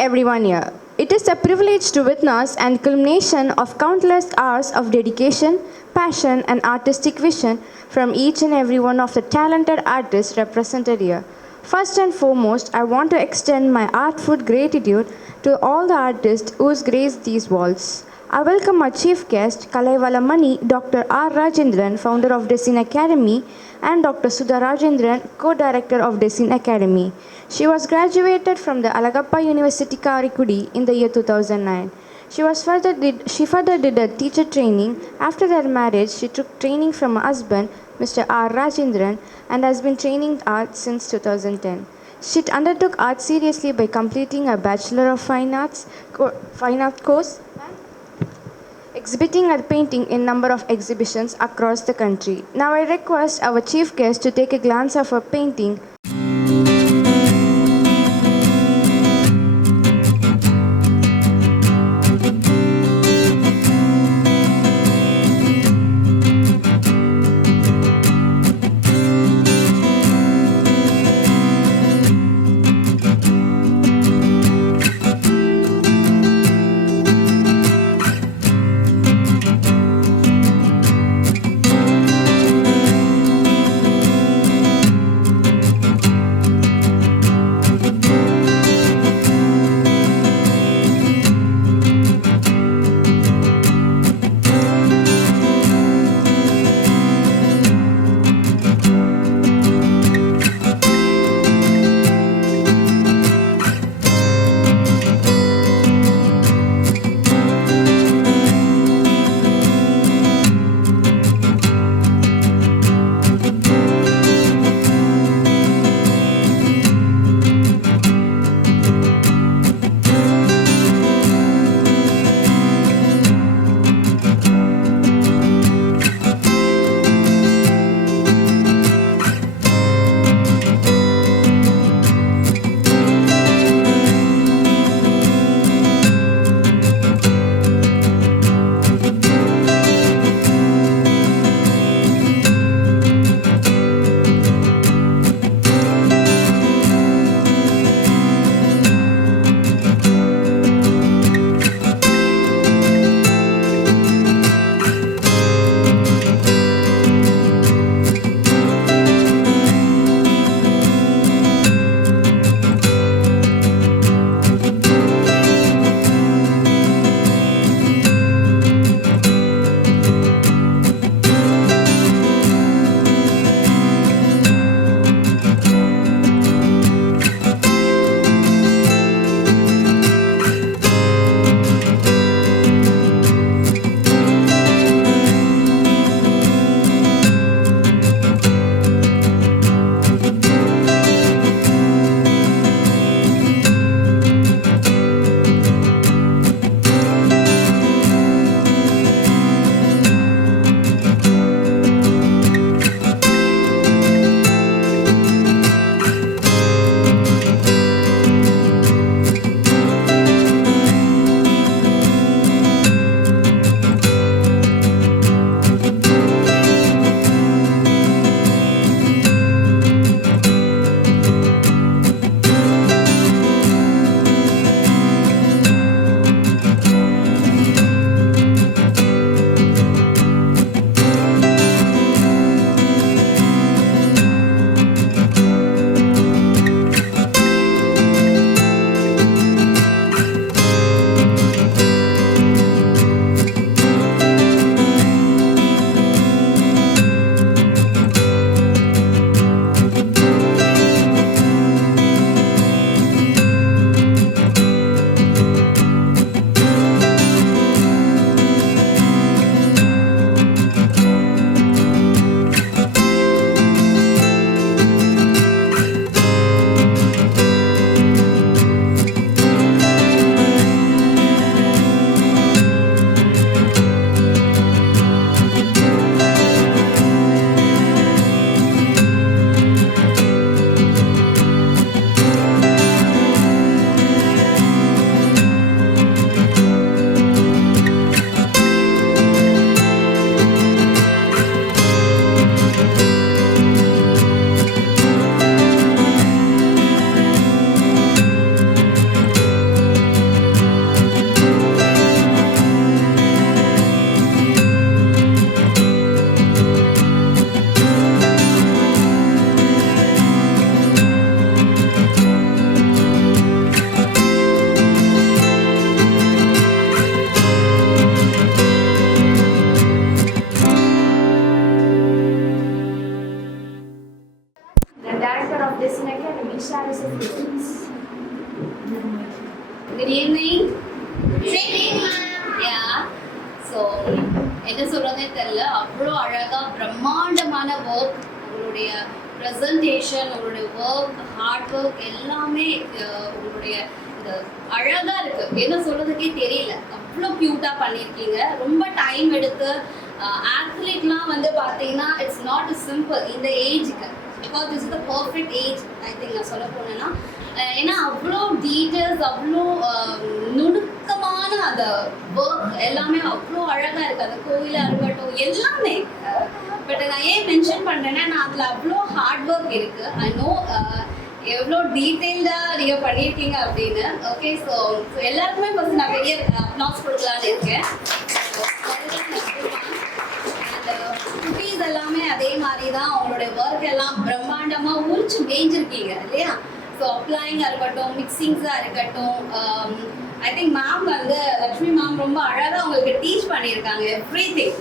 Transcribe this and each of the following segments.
everyone here. It is a privilege to witness and culmination of countless hours of dedication, passion, and artistic vision from each and every one of the talented artists represented here. First and foremost, I want to extend my artful gratitude to all the artists who graced these walls. I welcome our chief guest, Kalaivala Mani, Dr. R. Rajendran, founder of Design Academy, and Dr. Sudha Rajendran, co-director of Design Academy. She was graduated from the Alagappa University Karikudi in the year 2009. She further did a teacher training. After their marriage, she took training from her husband, Mr. R. Rajendran, and has been training art since 2010. She undertook art seriously by completing a Bachelor of Fine Arts course, exhibiting her painting in number of exhibitions across the country. Now I request our chief guest to take a glance of her painting. Good evening. Yeah. So, என்ன சொல்றதே தெரியல. அவ்வளோ அழகா பிரம்மாண்டமான work, உங்களுடைய presentation, உங்களுடைய work, hard work எல்லாமே உங்களுடைய இந்த அழகா இருக்கு. என்ன சொல்றதுக்கே தெரியல. அவ்வளோ க்யூட்டா பண்ணியிருக்கீங்க. ரொம்ப டைம் எடுத்து ஆத்லீட்லாம் வந்து பார்த்தீங்கன்னா இட்ஸ் நாட் சிம்பிள் இந்த ஏஜுக்கு. Because this is the perfect age I think நான் சொல்ல போனேன்னா. ஏன்னா அவ்வளோ டீட்டெயில்ஸ், அவ்வளோ நுணுக்கமான அந்த ஒர்க் எல்லாமே அவ்வளோ அழகாக இருக்குது. அந்த கோவிலாக இருக்கட்டும் எல்லாமே. பட் நான் ஏன் மென்ஷன் பண்ணுறேன்னா நான் அதில் அவ்வளோ ஹார்ட் ஒர்க் இருக்குது. ஐ நோ எவ்வளோ டீட்டெயில்டாக நீங்கள் பண்ணியிருக்கீங்க அப்படின்னு. ஓகே, ஸோ எல்லாருக்குமே ஃபஸ்ட் நான் பெரிய அப்ளாஸ் கொடுக்கலான்னு இருக்கேன். குட்டீஸ் எல்லாமே அதே மாதிரி தான் அவங்களுடைய ஒர்க் எல்லாம் பிரம்மாண்டமாக உரிச்சு மேய்ஞ்சிருக்கீங்க இல்லையா? ஸோ அப்ளைங்காக இருக்கட்டும், மிக்சிங்ஸாக இருக்கட்டும், ஐ திங்க் மேம் வந்து லக்ஷ்மி மேம் ரொம்ப அழகாக உங்களுக்கு டீச் பண்ணியிருக்காங்க எவ்ரி திங்.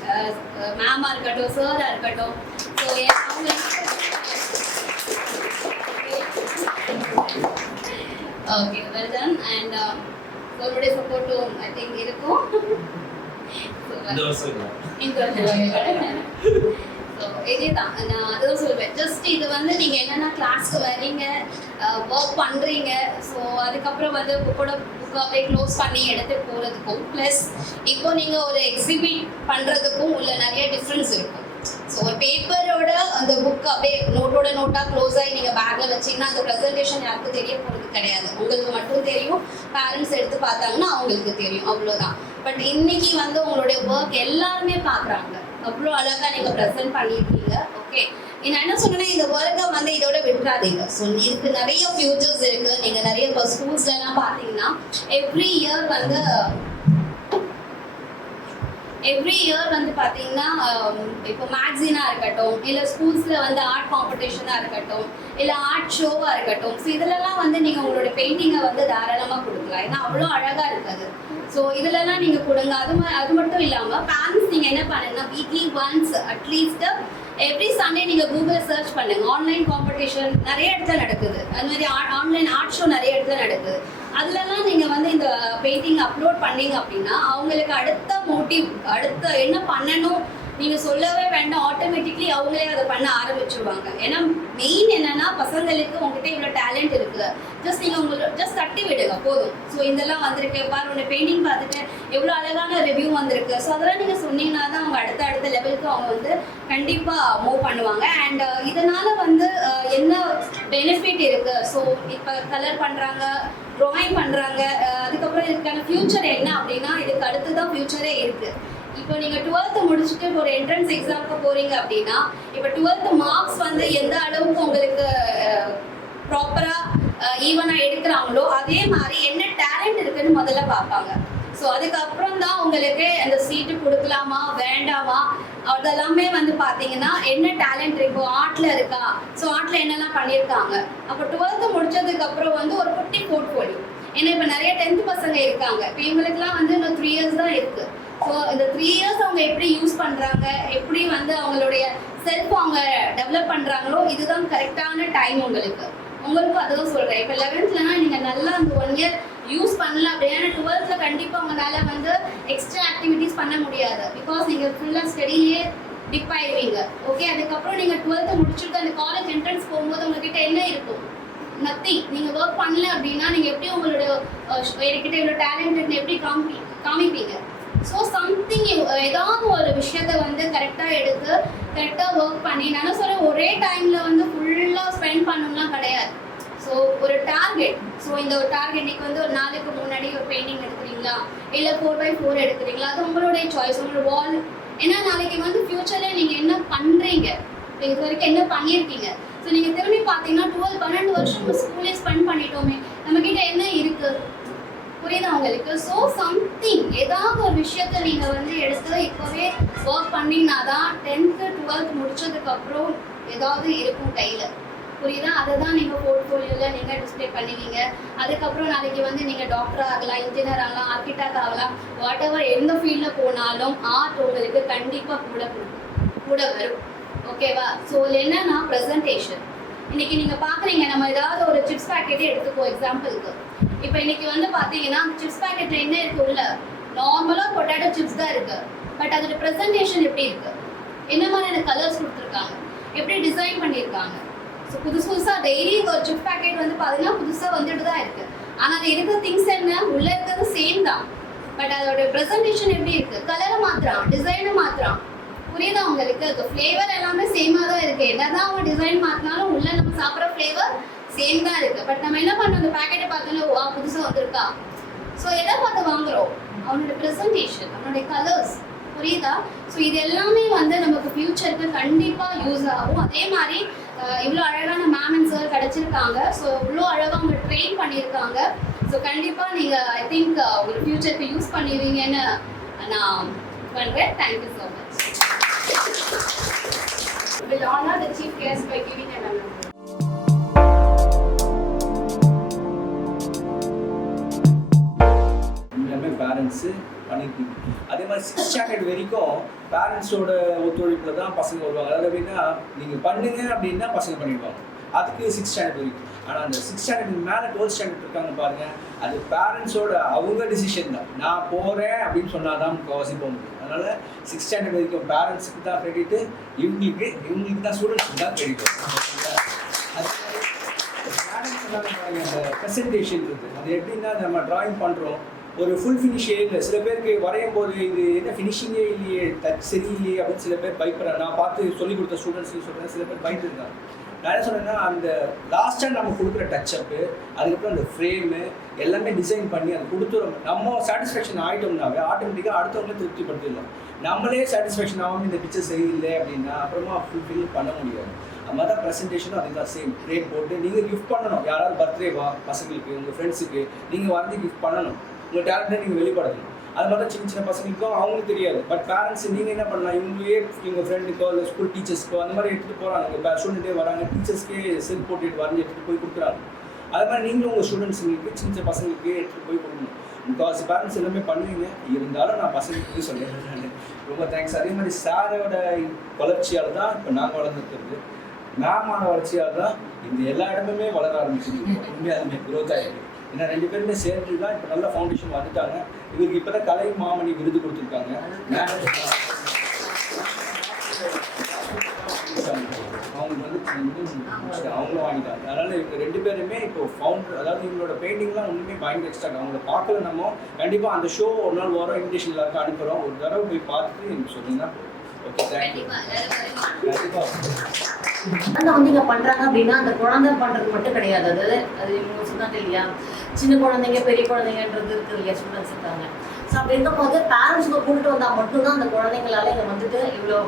மேமாக இருக்கட்டும், சாராக இருக்கட்டும். ஸோ அவங்க ஓகே, வெல் டன். அண்ட் உங்களுடைய சப்போர்ட்டும் ஐ திங்க் இருக்கும். இதேதான் நான் அதுவும் சொல்வேன். ஜஸ்ட் இது வந்து நீங்க என்னன்னா கிளாஸ்க்கு வரீங்க, ஒர்க் பண்றீங்க. ஸோ அதுக்கப்புறம் வந்து புக்கோட புக்கை அப்படியே க்ளோஸ் பண்ணி எடுத்து போறதுக்கும் ப்ளஸ் இப்போ நீங்க ஒரு எக்ஸிபிட் பண்றதுக்கும் உள்ள நிறைய டிஃப்ரென்ஸ் இருக்கும். ஸோ ஒரு பேப்பரோட அந்த புக் அப்படியே நோட்டோட நோட்டாக க்ளோஸ் ஆகி நீங்கள் பேக்கில் வச்சிங்கன்னா அந்த ப்ரெசன்டேஷன் யாருக்கும் தெரிய போகிறது கிடையாது. உங்களுக்கு மட்டும் தெரியும், பேரண்ட்ஸ் எடுத்து பார்த்தாங்கன்னா அவங்களுக்கு தெரியும், அவ்வளோதான். பட் இன்னைக்கு வந்து உங்களுடைய ஒர்க் எல்லாருமே பார்க்குறாங்க. அவ்வளோ அழகாக நீங்கள் ப்ரெசென்ட் பண்ணியிருக்கீங்க. ஓகே, நான் என்ன சொன்னேன்னா இந்த ஒர்க்கை வந்து இதோட விட்டுறாதீங்க. ஸோ இதுக்கு நிறைய ஃபியூச்சர்ஸ் இருக்குது. நீங்கள் நிறைய இப்போ ஸ்கூல்ஸ்லாம் பார்த்தீங்கன்னா எவ்ரி இயர் வந்து பார்த்தீங்கன்னா இப்போ மேக்சினாக இருக்கட்டும், இல்லை ஸ்கூல்ஸில் வந்து ஆர்ட் காம்படிஷனாக இருக்கட்டும், இல்லை ஆர்ட் ஷோவாக இருக்கட்டும். ஸோ இதிலெல்லாம் வந்து நீங்கள் உங்களோட பெயிண்டிங்கை வந்து தாராளமாக கொடுக்கலாம். ஏன்னா அவ்வளோ அழகாக இருக்காது. ஸோ இதிலெல்லாம் நீங்கள் கொடுங்க. அது மட்டும் இல்லாமல் பேரண்ட்ஸ் நீங்கள் என்ன பண்ணுங்கன்னா weekly once at least every Sunday நீங்கள் கூகுளில் சர்ச் பண்ணுங்க. ஆன்லைன் காம்படிஷன் நிறைய இடத்துல நடக்குது. அது மாதிரி ஆன்லைன் ஆர்ட் ஷோ நிறைய இடத்துல நடக்குது. அதுலலாம் நீங்கள் வந்து இந்த பெயிண்டிங் அப்லோட் பண்ணீங்க அப்படின்னா அவங்களுக்கு அடுத்த மோட்டிவ், அடுத்த என்ன பண்ணணும் நீங்கள் சொல்லவே வேண்டாம், ஆட்டோமேட்டிக்லி அவங்களே அதை பண்ண ஆரம்பிச்சிருவாங்க. ஏன்னா மெயின் என்னன்னா பசங்களுக்கு உங்ககிட்ட இவ்வளோ டேலண்ட் இருக்குது, ஜஸ்ட் நீங்கள் உங்களுக்கு ஜஸ்ட் தட்டி விடுங்க போதும். ஸோ இதெல்லாம் வந்திருக்கு பாரு, உன்னை பெயிண்டிங் பார்த்துட்டு எவ்வளோ அழகான ரிவ்யூ வந்திருக்கு. ஸோ அதெல்லாம் நீங்கள் சொன்னீங்கன்னா தான் அவங்க அடுத்த லெவலுக்கு அவங்க வந்து கண்டிப்பாக மூவ் பண்ணுவாங்க. அண்ட் இதனால் வந்து என்ன பெனிஃபிட் இருக்குது? ஸோ இப்போ கலர் பண்ணுறாங்க, ட்ராயிங் பண்ணுறாங்க, அதுக்கப்புறம் இதுக்கான ஃப்யூச்சர் என்ன அப்படின்னா இதுக்கு அடுத்து தான் ஃப்யூச்சரே இருக்குது. இப்போ நீங்கள் 12th முடிச்சுட்டு ஒரு என்ட்ரன்ஸ் எக்ஸாமுக்கு போகிறீங்க அப்படின்னா இப்போ 12th மார்க்ஸ் வந்து எந்த அளவுக்கு உங்களுக்கு ப்ராப்பராக ஈவனாக எடுக்கிறாங்களோ அதே மாதிரி என்ன டேலண்ட் இருக்குன்னு முதல்ல பார்ப்பாங்க. ஸோ அதுக்கப்புறம் தான் உங்களுக்கு அந்த சீட்டு கொடுக்கலாமா வேண்டாமா அதெல்லாமே வந்து பார்த்தீங்கன்னா என்ன டேலண்ட் இப்போ ஆர்ட்டில் இருக்கா, ஸோ ஆர்ட்டில் என்னெல்லாம் பண்ணியிருக்காங்க. அப்போ 12th முடிச்சதுக்கப்புறம் வந்து ஒரு குட்டி போர்ட்ஃபோலியோ. ஏன்னா இப்போ நிறைய 10th பசங்க இருக்காங்க. இப்போ இவங்களுக்குலாம் வந்து இன்னும் 3 years தான் இருக்குது. ஸோ இந்த 3 years அவங்க எப்படி யூஸ் பண்ணுறாங்க, எப்படி வந்து அவங்களுடைய செல்ஃப் அவங்க டெவலப் பண்ணுறாங்களோ இதுதான் கரெக்டான டைம் உங்களுக்கும் அதுவும் சொல்கிறேன். இப்போ 11thலனா நீங்கள் நல்லா அந்த 1 year யூஸ் பண்ணல அப்படின்னா 12th கண்டிப்பாக உங்களால் வந்து எக்ஸ்ட்ரா ஆக்டிவிட்டீஸ் பண்ண முடியாது. பிகாஸ் நீங்கள் ஃபுல்லாக ஸ்டடியிலே டிப் ஆயிடுவீங்க. ஓகே, அதுக்கப்புறம் நீங்கள் 12th முடிச்சுட்டு அந்த காலேஜ் என்ட்ரன்ஸ் போகும்போது உங்ககிட்ட என்ன இருக்கும்? நத்திங். நீங்கள் ஒர்க் பண்ணல அப்படின்னா நீங்கள் எப்படி உங்களோட என்கிட்ட இவ்வளோ டேலண்ட் எப்படி காமிப்பீங்க? ஸோ சம்திங் ஏதாவது ஒரு விஷயத்த வந்து கரெக்டாக எடுத்து கரெக்டாக ஒர்க் பண்ணி நான் சொல்கிறேன் ஒரே டைமில் வந்து ஃபுல்லாக ஸ்பெண்ட் பண்ணணும்லாம் கிடையாது. ஸோ ஒரு டார்கெட். ஸோ இந்த ஒரு டார்கெட் இன்றைக்கி வந்து ஒரு நாளுக்கு முன்னாடி ஒரு பெயிண்டிங் எடுக்கிறீங்களா, இல்லை 4x4 எடுக்கிறீங்களா, அது உங்களுடைய சாய்ஸ், உங்களோட வால். ஏன்னா நாளைக்கு வந்து ஃப்யூச்சரில் நீங்கள் என்ன பண்ணுறீங்க, இது வரைக்கும் என்ன பண்ணியிருக்கீங்க. ஸோ நீங்கள் திரும்பி பார்த்தீங்கன்னா 12 வருஷம் ஸ்கூலே ஸ்பெண்ட் பண்ணிட்டோமே, நம்மக்கிட்ட என்ன இருக்குது, புரியுதா உங்களுக்கு? ஸோ சம்திங் ஏதாவது ஒரு விஷயத்த நீங்கள் வந்து எடுத்து இப்போவே ஒர்க் பண்ணிங்கன்னா தான் 10th 12th முடிச்சதுக்கப்புறம் ஏதாவது இருக்கும் கையில், புரியுதா? அதை தான் நீங்கள் போர்ட்ஃபோலியோவில் நீங்கள் டிஸ்பிளே பண்ணுவீங்க. அதுக்கப்புறம் நாளைக்கு வந்து நீங்கள் டாக்டர் ஆகலாம், இன்ஜினியர் ஆகலாம், ஆர்கிடெக்ட் ஆகலாம், வாட் எவர் எந்த ஃபீல்டில் போனாலும் ஆர்ட் உங்களுக்கு கண்டிப்பாக கூட வரும். ஓகேவா? ஸோ என்னன்னா ப்ரெசன்டேஷன். இன்னைக்கு நீங்கள் பார்க்குறீங்க, நம்ம ஏதாவது ஒரு சிப்ஸ் பேக்கெட்டே எடுத்துக்கோ எக்ஸாம்பிளுக்கு. இப்போ இன்னைக்கு வந்து பார்த்தீங்கன்னா சிப்ஸ் பேக்கெட்ல என்ன இருக்கு உள்ள? நார்மலாக பொட்டேட்டோ சிப்ஸ் தான் இருக்கு. பட் அதோட ப்ரெசன்டேஷன் எப்படி இருக்கு? என்ன மாதிரியான கலர்ஸ் கொடுத்துருக்காங்க? எப்படி டிசைன் பண்ணியிருக்காங்க? ஸோ புதுசாக டெய்லி ஒரு சிப்ஸ் பேக்கெட் வந்து பார்த்தீங்கன்னா புதுசாக வந்துட்டு தான் இருக்கு. ஆனால் அது இருக்கிற திங்ஸ் என்ன? உள்ள இருக்கிறது சேம் தான். பட் அதோட ப்ரெசன்டேஷன் எப்படி இருக்கு? கலரை மாத்திரம், டிசைனை மாத்திரம். புரியுதா உங்களுக்கு? ஃப்ளேவர் எல்லாமே சேமாக தான் இருக்கு. என்னதான் அவங்க டிசைன் மாற்றினாலும் உள்ள நம்ம சாப்பிட்ற ஃப்ளேவர் சேம் தான் இருக்கு. பட் நம்ம என்ன பண்ணுறோம்? அந்த பேக்கெட்டை பார்த்தோன்னா புதுசாக வந்திருக்கா? ஸோ எதை பார்த்து வாங்குறோம்? அவனோட ப்ரெசன்டேஷன், அவனுடைய கலர்ஸ். புரியுதா? ஸோ இது எல்லாமே வந்து நமக்கு ஃபியூச்சருக்கு கண்டிப்பாக யூஸ் ஆகும். அதே மாதிரி இவ்வளோ அழகான மேம் அண்ட் சார் கிடைச்சிருக்காங்க. ஸோ இவ்வளோ அழகாக அவங்க ட்ரெயின் பண்ணியிருக்காங்க. ஸோ கண்டிப்பாக நீங்கள் ஐ திங்க் ஒரு ஃபியூச்சருக்கு யூஸ் பண்ணுவீங்கன்னு நான் பண்ணுறேன். Thank you so much. Will honor the chief guest by giving a memento. எல்லாமே பேரண்ட்ஸு பண்ணியிருக்கீங்க. அதே மாதிரி 6th ஸ்டாண்டர்ட் வரைக்கும் பேரண்ட்ஸோட ஒத்துழைப்பில் தான் பசங்க வருவாங்க. அதாவது எப்படின்னா நீங்கள் பண்ணுங்க அப்படின்னா பசங்க பண்ணிடுவாங்க. அதுக்கு 6th ஸ்டாண்டர்ட் வரைக்கும். ஆனால் அந்த 6th ஸ்டாண்டர்ட் மேலே 12th ஸ்டாண்டர்ட் இருக்காங்க பாருங்கள், அது பேரண்ட்ஸோட அவங்க டிசிஷன் தான். நான் போகிறேன் அப்படின்னு சொன்னால் தான் முக்கால்வாசி போக முடியும். அதனால் 6th ஸ்டாண்டர்ட் வரைக்கும் பேரண்ட்ஸுக்கு தான் கிரெடிட்டு, இவங்களுக்கு தான் ஸ்டூடெண்ட்ஸுக்கு தான் கிரெடிட். அது பேரண்ட்ஸ் எல்லாமே பாருங்கள், அந்த ப்ரெசன்டேஷன் இருக்குது. அது எப்படின்னா நம்ம ட்ராயிங் பண்ணுறோம், ஒரு ஃபுல் ஃபினிஷே இல்லை. சில பேருக்கு வரையும் போது இது என்ன ஃபினிஷிங்கே இல்லையே, சரியில்லையே அப்படின்னு சில பேர் பயப்படுறாங்க. நான் பார்த்து சொல்லிக் கொடுத்த ஸ்டூடெண்ட்ஸுக்கு சொல்கிறேன், சில பேர் பயந்துருக்காங்க. நான் என்ன சொன்னேன்னா, அந்த லாஸ்ட்டாக நம்ம கொடுக்குற டச்சப்பு, அதுக்கப்புறம் அந்த ஃப்ரேமு எல்லாமே டிசைன் பண்ணி அதை கொடுத்துரும். நம்ம சாட்டிஸ்ஃபேக்ஷன் ஆகிட்டோம்னாவே ஆட்டோமேட்டிக்காக அடுத்தவங்களே திருப்திப்படுத்திடலாம். நம்மளே சாட்டிஸ்ஃபேக்ஷன் ஆகாமல் இந்த பிக்சர் சரியில்லை அப்படின்னா அப்புறமா ஃபுல்ஃபில் பண்ண முடியாது. அது மாதிரி தான் ப்ரெசன்டேஷனும் அதுதான் சேம். ஃப்ரேம் போட்டு நீங்கள் கிஃப்ட் பண்ணணும். யாராவது பர்த்டேவா பசங்களுக்கு, உங்கள் ஃப்ரெண்ட்ஸுக்கு நீங்கள் வரைஞ்சி கிஃப்ட் பண்ணணும். உங்கள் டேலண்ட்டை நீங்கள் வெளிப்படுத்தணும். அது மாதிரி தான் சின்ன சின்ன பசங்களுக்கும் அவங்களுக்கு தெரியாது. பட் பேரண்ட்ஸ் நீங்கள் என்ன பண்ணலாம், இவங்களே எங்கள் ஃப்ரெண்டுக்கோ இல்லை ஸ்கூல் டீச்சர்ஸ்க்கோ அந்த மாதிரி எடுத்துகிட்டு போகிறாங்க. இப்போ ஸ்டூடெண்ட்டே வராங்க, டீச்சர்ஸ்க்கே செல் போட்டுட்டு வரைஞ்சி எடுத்துகிட்டு போய் கொடுக்குறாங்க. அது மாதிரி நீங்களும் உங்கள் ஸ்டூடெண்ட்ஸுங்களுக்கு சின்ன சின்ன பசங்களுக்கு எடுத்துகிட்டு போய் கொடுக்கணும். முக்கால்வாசி பேரண்ட்ஸ் எல்லாமே பண்ணுவீங்க. இருந்தாலும் நான் பசங்களுக்கு சொல்லிடுறேன். நான் ரொம்ப தேங்க்ஸ். அதே மாதிரி சாரோட வளர்ச்சியால் தான் இப்போ நாங்கள் வளர்ந்துருக்கிறது. மேமான வளர்ச்சியால் தான் இந்த எல்லா இடமுமே வளர ஆரம்பிச்சிருக்கு. உண்மையாலுமே குரோத் ஆகிருக்கு. ஏன்னா 2 பேருமே சேர்ந்து தான் இப்போ நல்ல ஃபவுண்டேஷன் வந்துட்டாங்க. இவருக்கு இப்போ தான் கலை மாமணி விருது கொடுத்துருக்காங்க. அவங்களுக்கு வந்து அவங்களும் வாங்கிட்டாங்க. அதனால் இவங்க 2 பேருமே இப்போ ஃபவுண்டர். அதாவது இவங்களோட பெயிண்டிங்லாம் ஒன்றுமே பயங்கர எக்ஸ்ட்ரா. அவங்கள பார்க்கல நம்ம கண்டிப்பாக அந்த ஷோ ஒரு நாள் வரும், இன்விடேஷன் எல்லாருக்கும் அனுப்புகிறோம். ஒரு தடவை போய் பார்த்துட்டு எனக்கு சொன்னீங்கன்னா ஓகே. தேங்க்யூ. கண்டிப்பாக குழந்தை வந்து இங்கே பண்ணுறாங்க அப்படின்னா அந்த குழந்தை பண்ணுறது மட்டும் கிடையாது. அது இவங்க சொன்னாங்க இல்லையா, சின்ன குழந்தைங்க பெரிய குழந்தைங்கன்றது இருக்குது இல்லையா, ஸ்டூடெண்ட்ஸ் இருக்காங்க. ஸோ அப்படி இருக்கும்போது பேரண்ட்ஸுக்கு கூப்பிட்டு வந்தால் மட்டும்தான் அந்த குழந்தைங்களால இங்கே வந்துட்டு இவ்வளோ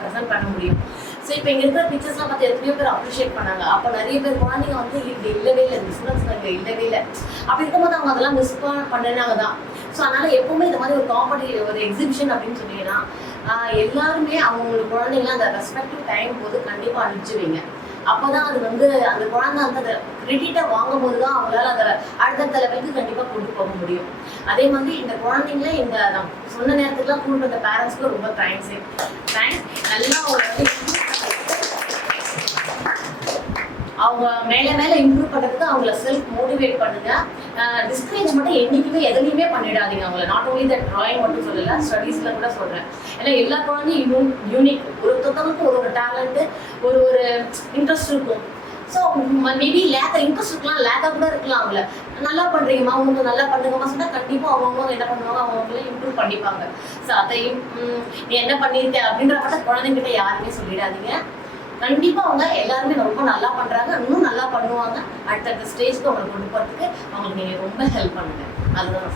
ப்ரெசென்ட் பண்ண முடியும். ஸோ இப்போ இங்கே இருக்கிற பிக்சர்ஸ்லாம் பார்த்து எத்தனையோ பேர் அப்ரிஷியேட் பண்ணாங்க. அப்போ நிறைய பேர் குழந்தைங்க வந்து இங்கே இல்லவே இல்லை, இந்த ஸ்டூடெண்ட்ஸ் இங்கே இல்லவே இல்லை. அப்படி இருக்கும்போது அவங்க அதெல்லாம் மிஸ் பண்ணினாங்க தான். ஸோ அதனால் எப்போவுமே இந்த மாதிரி ஒரு எக்ஸிபிஷன் அப்படின்னு சொன்னீங்கன்னா எல்லாருமே அவங்களோட குழந்தைங்களாம் அந்த ரெஸ்பெக்டிவ் டைம் போது கண்டிப்பாக அனுப்பிச்சுவீங்க. அப்போ தான் அது வந்து அந்த குழந்தை அந்த கிரெடிட்டை வாங்கும் போது தான் அவங்களால அதை அடுத்த லெவலுக்கு கண்டிப்பாக கொண்டு போக முடியும். அதே மாதிரி இந்த குழந்தைங்கள இந்த நான் சொன்ன நேரத்துக்குலாம் கூப்பிட்டு வந்த பேரண்ட்ஸ்க்கு ரொம்ப தேங்க்ஸ். நல்லா அவங்க மேலே இம்ப்ரூவ் பண்ணுறதுக்கு அவங்கள செல்ஃப் மோட்டிவேட் பண்ணுங்க. டிஸ்கரேஜ் மட்டும் என்றைக்குமே எதுலையுமே பண்ணிடாதீங்க அவங்கள. நாட் ஓன்லி த ட்ராயிங் மட்டும் சொல்லலை, ஸ்டடீஸில் கூட சொல்கிறேன். ஏன்னா எல்லா குழந்தையும் யூனிக். ஒருத்தவங்களுக்கு ஒரு டேலண்ட்டு, ஒரு இன்ட்ரெஸ்ட் இருக்கும். ஸோ மேபி இன்ட்ரெஸ்ட் இருக்கலாம், லேக்காக கூட இருக்கலாம். அவங்கள நல்லா பண்ணுறீங்கம்மா, அவங்க நல்லா பண்ணுங்கம்மா சொன்னால் கண்டிப்பாக அவங்கவுங்க என்ன பண்ணுவாங்க, அவங்களே இம்ப்ரூவ் பண்ணிப்பாங்க. ஸோ அதையும் நீ என்ன பண்ணியிருக்க அப்படின்ற மட்டும் குழந்தைங்கிட்ட யாருமே சொல்லிடாதீங்க. கண்டிப்பாக அவங்க எல்லாருமே ரொம்ப நல்லா பண்ணுறாங்க, இன்னும் நல்லா பண்ணுவாங்க. அடுத்த ஸ்டேஜ்க்கு அவங்களை கொண்டு போகிறதுக்கு அவங்களுக்கு நீங்கள் ரொம்ப ஹெல்ப் பண்ணுங்க. அதுதான்.